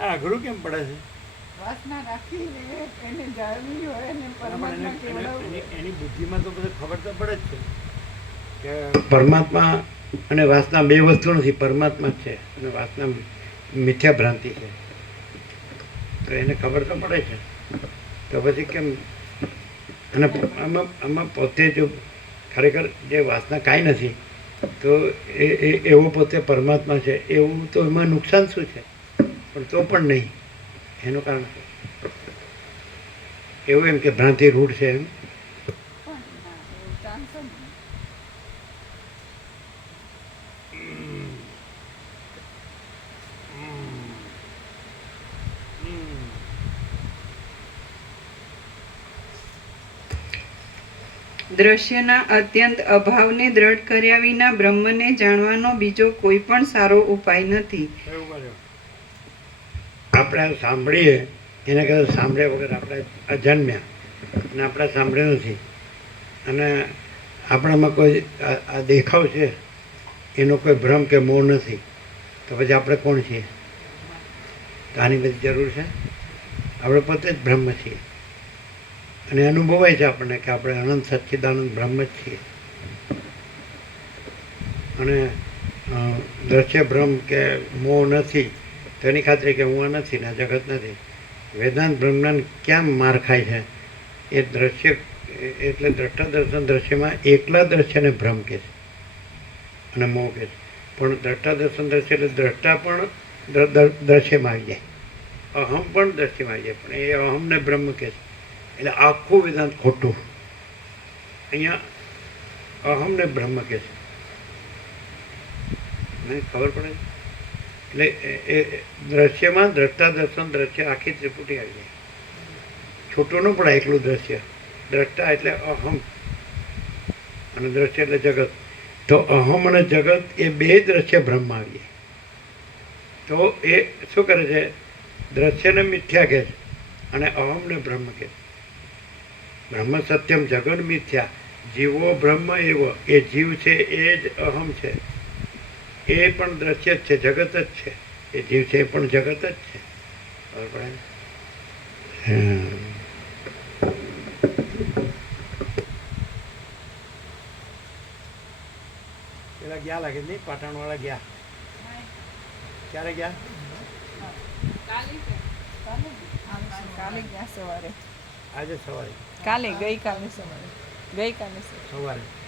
આ અઘરું કેમ પડે છે? વાસના રાખીને એને જાળવી હોય અને પરમાત્મા એને- એને- કેવડાવવું એની એની બુદ્ધિમાં તો બધું ખબર તો પડે જ છે કે પરમાત્મા અને વાસના બે વસ્તુ નથી પરમાત્મા જ છે અને વાસના મિથ્યા ભ્રાંતિ છે. તો એને ખબર તો પડે છે. તો પછી કેમ? અને આમાં આમાં પોતે જો ખરેખર જે વાસના કાંઈ નથી તો એ એ- એવો પોતે પરમાત્મા છે. એવું તો એમાં નુકસાન શું છે? પણ તો પણ નહીં. એનું કારણ એવું એમ કે ભ્રાંતિ રૂઢ છે એમ. દ્રશ્યના અત્યંત અભાવને દ્રઢ કર્યા વિના બ્રહ્મને જાણવાનો બીજો કોઈ પણ સારો ઉપાય નથી. આપણે સાંભળીએ, એના કરતાં સાંભળ્યા વગર આપણે અજન્મ્યા અને આપણે સાંભળ્યું નથી. અને આપણામાં કોઈ આ દેખાવ છે? એનો કોઈ ભ્રમ કે મોહ નથી. તો પછી આપણે કોણ છીએ? તો આની બધી જરૂર છે? આપણે પોતે જ બ્રહ્મ છીએ. અને અનુભવાય છે આપણને કે આપણે અનંત સચ્ચિદાનંદ બ્રહ્મ જ છીએ. અને દ્રશ્ય ભ્રમ કે મોહ નથી. તો એની ખાતરી કે હું આ નથી ને આ જગત નથી. વેદાંત બ્રહ્મજ્ઞાન ક્યાં માર ખાય છે? એ દ્રશ્ય, એટલે દ્રષ્ટા દર્શન દ્રશ્યમાં એકલા દ્રશ્યને ભ્રમ કે છે અને મોહ કે છે. પણ દ્રષ્ટા દર્શન દ્રશ્ય એટલે દ્રષ્ટા પણ દ્ર- દ્ર- દ્રશ્યમાં આવી જાય. અહમ પણ દ્રશ્યમાં આવી જાય, પણ એ અહમને બ્રહ્મ કે છે. એટલે આખું વેદાંત ખોટું. અહીંયા અહમને બ્રહ્મ કે છે. ખબર પડે? એટલે એ- દ્રશ્યમાં દ્રષ્ટા દર્શન દ્રશ્ય આખી ત્રિપુટી આવી જાય. છૂટું ન પડાય એકલું દ્રશ્ય. દ્રષ્ટા એટલે અહમ. અને દ્રશ્ય એટલે જગત. તો અહમ અને જગત એ બે દ્રશ્ય બ્રહ્મમાં આવી જાય. તો એ શું કરે છે? દ્રશ્યને મિથ્યા કહે છે અને અહમને બ્રહ્મ કહે છે. બ્રહ્મ સત્યમ જગન મિથ્યા. જીવો બ્રહ્મ એવો. એ જીવ છે, એ જ અહમ છે. એ પણ દ્રશ્ય જ છે જગત જ છે. એ જીવ છે એ પણ જગત જ છે. પેલા ગયા લાગે નહીં પાટણવાળા ગયા. ક્યારે ગયા? કાલે કાલે કાલે ગયા સવારે. આજે સવારે. કાલે ગઈકાલે સવારે. ગઈકાલે સવારે. સવારે.